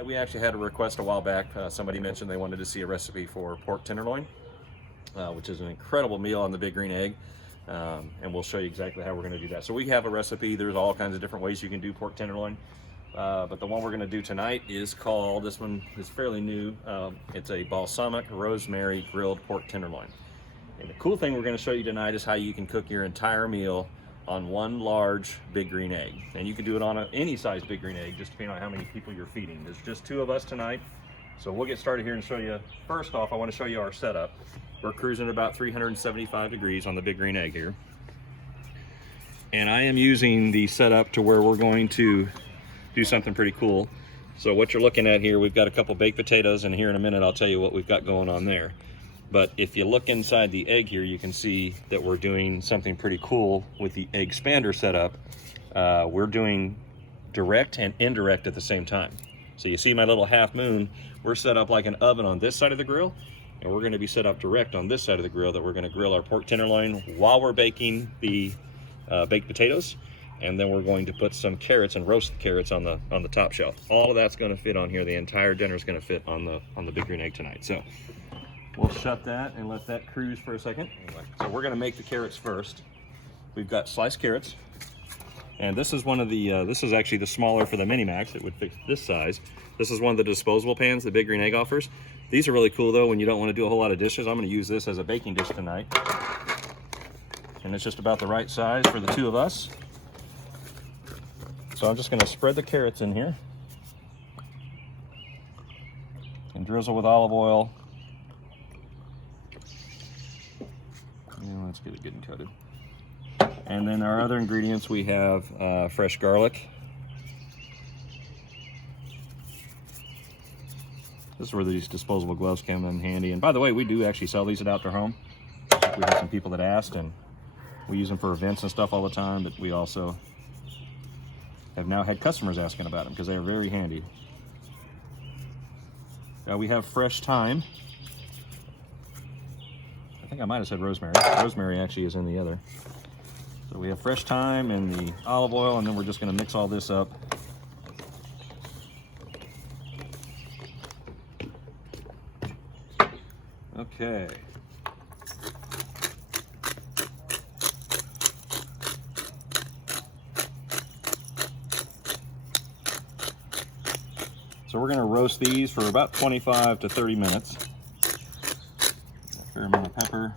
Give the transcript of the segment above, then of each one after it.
We actually had a request a while back. Somebody mentioned they wanted to see a recipe for pork tenderloin, which is an incredible meal on the Big Green Egg. And we'll show you exactly how we're going to do that. So we have a recipe. There's all kinds of different ways you can do pork tenderloin. But the one we're going to do tonight is called, this one is fairly new. It's a balsamic rosemary grilled pork tenderloin. And the cool thing we're going to show you tonight is how you can cook your entire meal on one large Big Green Egg. And you can do it on any size Big Green Egg, just depending on how many people you're feeding. There's just 2 of us tonight. So we'll get started here and show you. First off, I want to show you our setup. We're cruising about 375 degrees on the Big Green Egg here. And I am using the setup to where we're going to do something pretty cool. So what you're looking at here, we've got a couple baked potatoes, and here in a minute I'll tell you what we've got going on there. But if you look inside the egg here, you can see that we're doing something pretty cool with the egg expander setup. We're doing direct and indirect at the same time. So you see my little half moon, we're set up like an oven on this side of the grill, and we're going to be set up direct on this side of the grill that we're going to grill our pork tenderloin while we're baking the baked potatoes. And then we're going to put some carrots and roasted carrots on the top shelf. All of that's going to fit on here. The entire dinner is going to fit on the Big Green Egg tonight. So we'll shut that and let that cruise for a second. So we're going to make the carrots first. We've got sliced carrots, and this is one of the this is actually the smaller for the mini max. It would fit this size. This is one of the disposable pans the Big Green Egg offers. These are really cool though when you don't want to do a whole lot of dishes. I'm going to use this as a baking dish tonight, and it's just about the right size for the 2 of us. So I'm just going to spread the carrots in here and drizzle with olive oil. Let's get it good and coated. And then our other ingredients, we have fresh garlic. This is where these disposable gloves come in handy. And by the way, we do actually sell these at Outdoor Home. We have some people that asked, and we use them for events and stuff all the time, but we also have now had customers asking about them because they are very handy. We have fresh thyme. I think I might have said rosemary. Rosemary actually is in the other. So we have fresh thyme and the olive oil, and then we're just going to mix all this up. Okay. So we're going to roast these for about 25 to 30 minutes. A fair amount of pepper.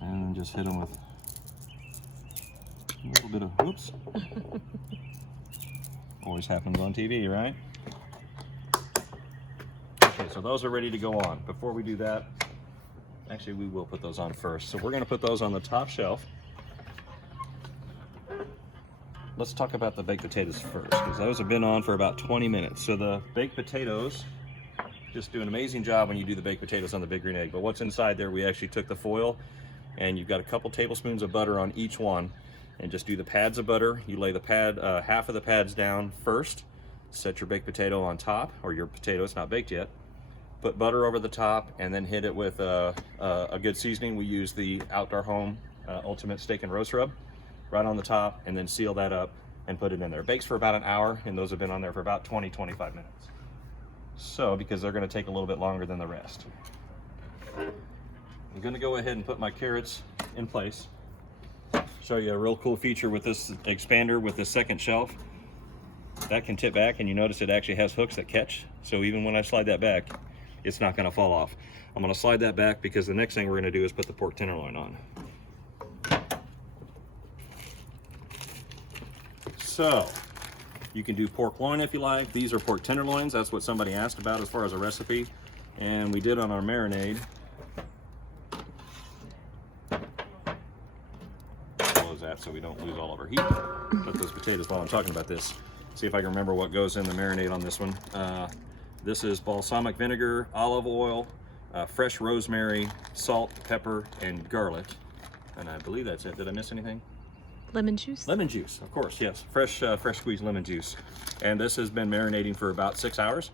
And then just hit them with a little bit of, whoops. Always happens on TV, right? Okay, so those are ready to go on. Before we do that, actually we will put those on first. So we're going to put those on the top shelf. Let's talk about the baked potatoes first, because those have been on for about 20 minutes. So the baked potatoes just do an amazing job when you do the baked potatoes on the Big Green Egg. But what's inside there, we actually took the foil, and you've got a couple tablespoons of butter on each one, and just do the pads of butter. You lay the pad, half of the pads down first, set your baked potato on top, or your potato, it's not baked yet. Put butter over the top, and then hit it with a good seasoning. We use the Outdoor Home Ultimate Steak and Roast Rub right on the top, and then seal that up and put it in there. It bakes for about an hour, and those have been on there for about 20-25 minutes. So, because they're going to take a little bit longer than the rest. I'm going to go ahead and put my carrots in place. Show you a real cool feature with this expander with this second shelf. That can tip back, and you notice it actually has hooks that catch. So even when I slide that back, it's not going to fall off. I'm going to slide that back because the next thing we're going to do is put the pork tenderloin on. So, you can do pork loin if you like. These are pork tenderloins. That's what somebody asked about as far as a recipe. And we did on our marinade. Close that so we don't lose all of our heat. Put those potatoes while I'm talking about this. See if I can remember what goes in the marinade on this one. This is balsamic vinegar, olive oil, fresh rosemary, salt, pepper, and garlic. And I believe that's it. Did I miss anything? Lemon juice? Lemon juice, of course, yes. Fresh squeezed lemon juice. And this has been marinating for about 6 hours.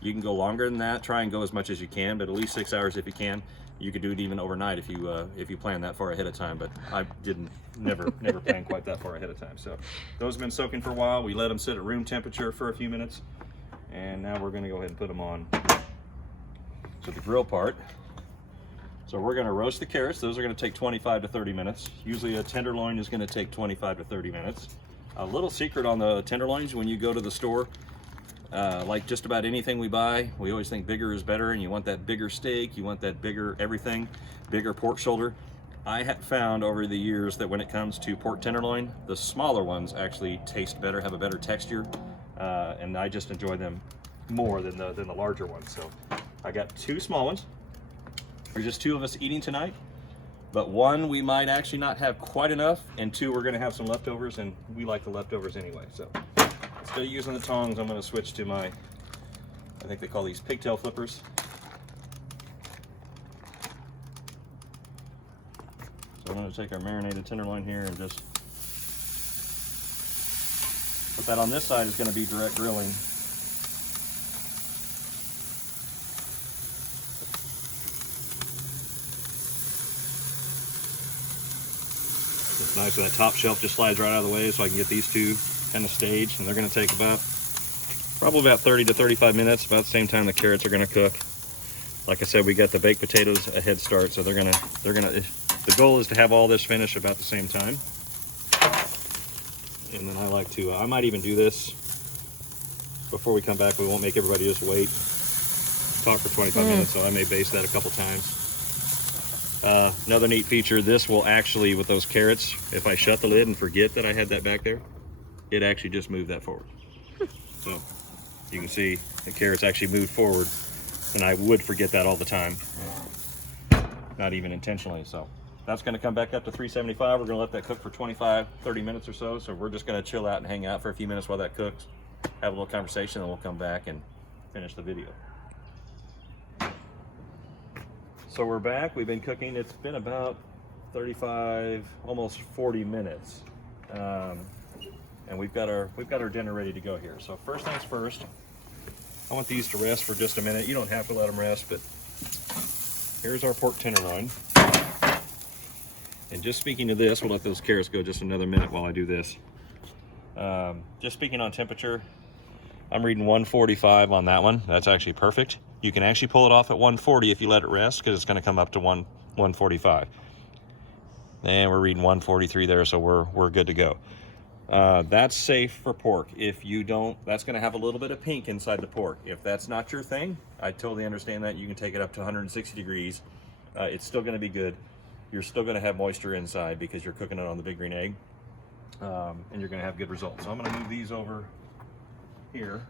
You can go longer than that. Try and go as much as you can, but at least 6 hours if you can. You could do it even overnight if you plan that far ahead of time, but I never plan quite that far ahead of time. So those have been soaking for a while. We let them sit at room temperature for a few minutes, and now we're going to go ahead and put them on to the grill part. So we're going to roast the carrots. Those are going to take 25 to 30 minutes. Usually a tenderloin is going to take 25 to 30 minutes. A little secret on the tenderloins: when you go to the store, like just about anything we buy, we always think bigger is better, and you want that bigger steak, you want that bigger everything, bigger pork shoulder. I have found over the years that when it comes to pork tenderloin, the smaller ones actually taste better, have a better texture, and I just enjoy them more than the larger ones. So I got 2 small ones. There's just 2 of us eating tonight, but 1 we might actually not have quite enough, and 2 we're going to have some leftovers, and we like the leftovers anyway. So instead of using the tongs, I'm going to switch to my, I think they call these pigtail flippers. So I'm going to take our marinated tenderloin here and just put that on this side. Is going to be direct grilling. It's nice that top shelf just slides right out of the way, so I can get these 2 kind of staged, and they're going to take probably about 30 to 35 minutes, about the same time the carrots are going to cook. Like I said, we got the baked potatoes a head start, so the goal is to have all this finished about the same time. And then I might even do this before we come back. We won't make everybody just wait, talk for 25 minutes, so I may baste that a couple times. Another neat feature, this will actually, with those carrots, if I shut the lid and forget that I had that back there, it actually just moved that forward. So you can see the carrots actually moved forward, and I would forget that all the time, not even intentionally. So that's going to come back up to 375. We're going to let that cook for 25, 30 minutes or so. So we're just going to chill out and hang out for a few minutes while that cooks, have a little conversation, and we'll come back and finish the video. So we're back. We've been cooking. It's been about 35, almost 40 minutes, and we've got our dinner ready to go here. So first things first, I want these to rest for just a minute. You don't have to let them rest, but here's our pork tenderloin. And just speaking to this, we'll let those carrots go just another minute while I do this. Just speaking on temperature, I'm reading 145 on that one. That's actually perfect. You can actually pull it off at 140 if you let it rest, because it's going to come up to 145. And we're reading 143 there, so we're good to go. That's safe for pork. If you don't, that's going to have a little bit of pink inside the pork. If that's not your thing, I totally understand that. You can take it up to 160 degrees. It's still going to be good. You're still going to have moisture inside because you're cooking it on the big green egg, and you're going to have good results. So I'm going to move these over here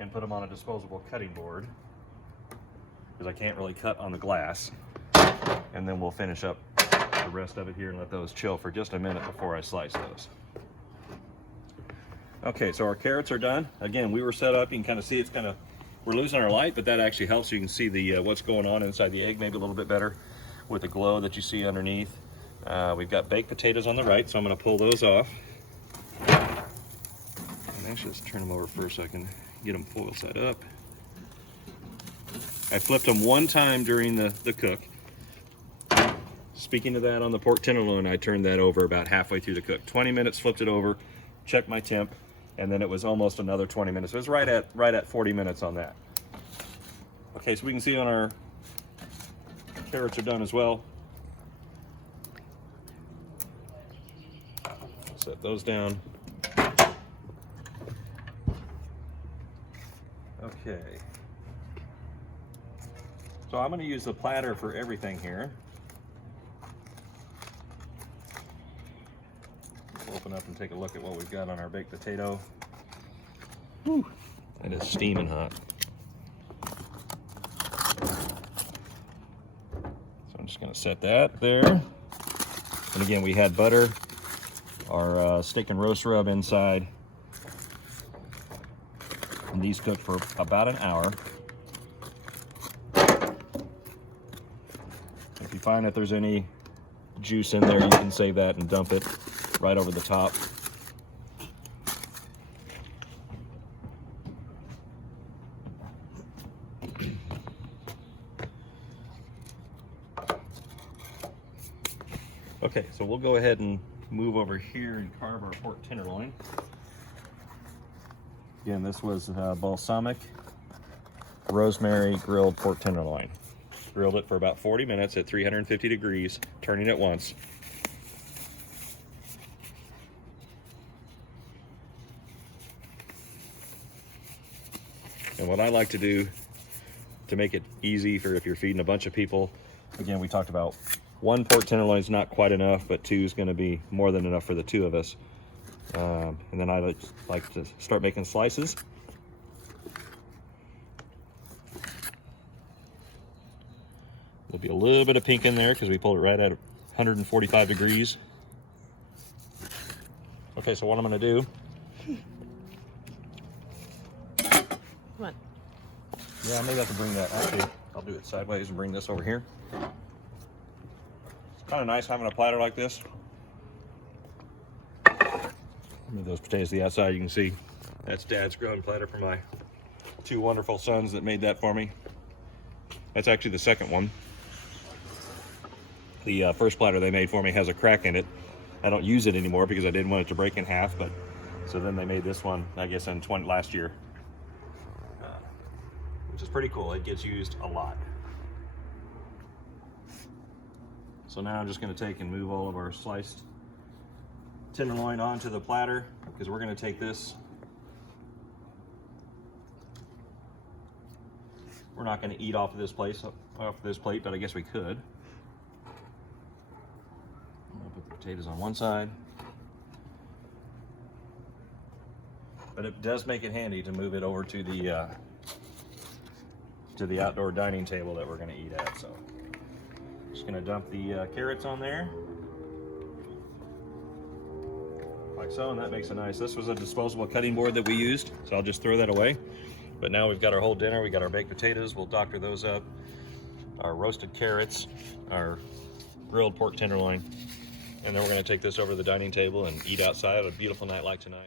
and put them on a disposable cutting board, because I can't really cut on the glass. And then we'll finish up the rest of it here and let those chill for just a minute before I slice those. Okay, so our carrots are done. Again, we were set up. You can kind of see we're losing our light, but that actually helps. You can see the what's going on inside the egg maybe a little bit better with the glow that you see underneath. We've got baked potatoes on the right, so I'm going to pull those off. And actually, let's turn them over first so I can get them foil side up. I flipped them one time during the cook. Speaking of that, on the pork tenderloin, I turned that over about halfway through the cook. 20 minutes, flipped it over, checked my temp, and then it was almost another 20 minutes. It was right at 40 minutes on that. Okay, so we can see on our carrots are done as well. Set those down. Okay. So I'm going to use the platter for everything here. We'll open up and take a look at what we've got on our baked potato. Whew, that is steaming hot. So I'm just going to set that there. And again, we had butter, our steak and roast rub inside. And these cook for about an hour. If you find that there's any juice in there, you can save that and dump it right over the top. Okay, so we'll go ahead and move over here and carve our pork tenderloin. Again, this was balsamic rosemary grilled pork tenderloin. Grilled it for about 40 minutes at 350 degrees, turning it once. And what I like to do to make it easy for if you're feeding a bunch of people, again, we talked about one pork tenderloin is not quite enough, but two is going to be more than enough for the two of us. And then I like to start making slices. There'll be a little bit of pink in there because we pulled it right at 145 degrees. Okay, so what I'm going to do. Come on. Yeah, maybe I can bring that. Actually, I'll do it sideways and bring this over here. It's kind of nice having a platter like this. Move those potatoes to the outside. You can see that's Dad's growing platter for my two wonderful sons that made that for me. That's actually the second one. The first platter they made for me has a crack in it. I don't use it anymore because I didn't want it to break in half, but so then they made this one, I guess, in last year, which is pretty cool. It gets used a lot. So now I'm just going to take and move all of our sliced tenderloin onto the platter because we're going to take this. We're not going to eat off of this plate, but I guess we could. I'm going to put the potatoes on one side. But it does make it handy to move it over to the outdoor dining table that we're going to eat at. So just going to dump the carrots on there. Like so, and that makes it nice. This was a disposable cutting board that we used, so I'll just throw that away. But now we've got our whole dinner. We got our baked potatoes. We'll doctor those up. Our roasted carrots, our grilled pork tenderloin, and then we're going to take this over to the dining table and eat outside on a beautiful night like tonight.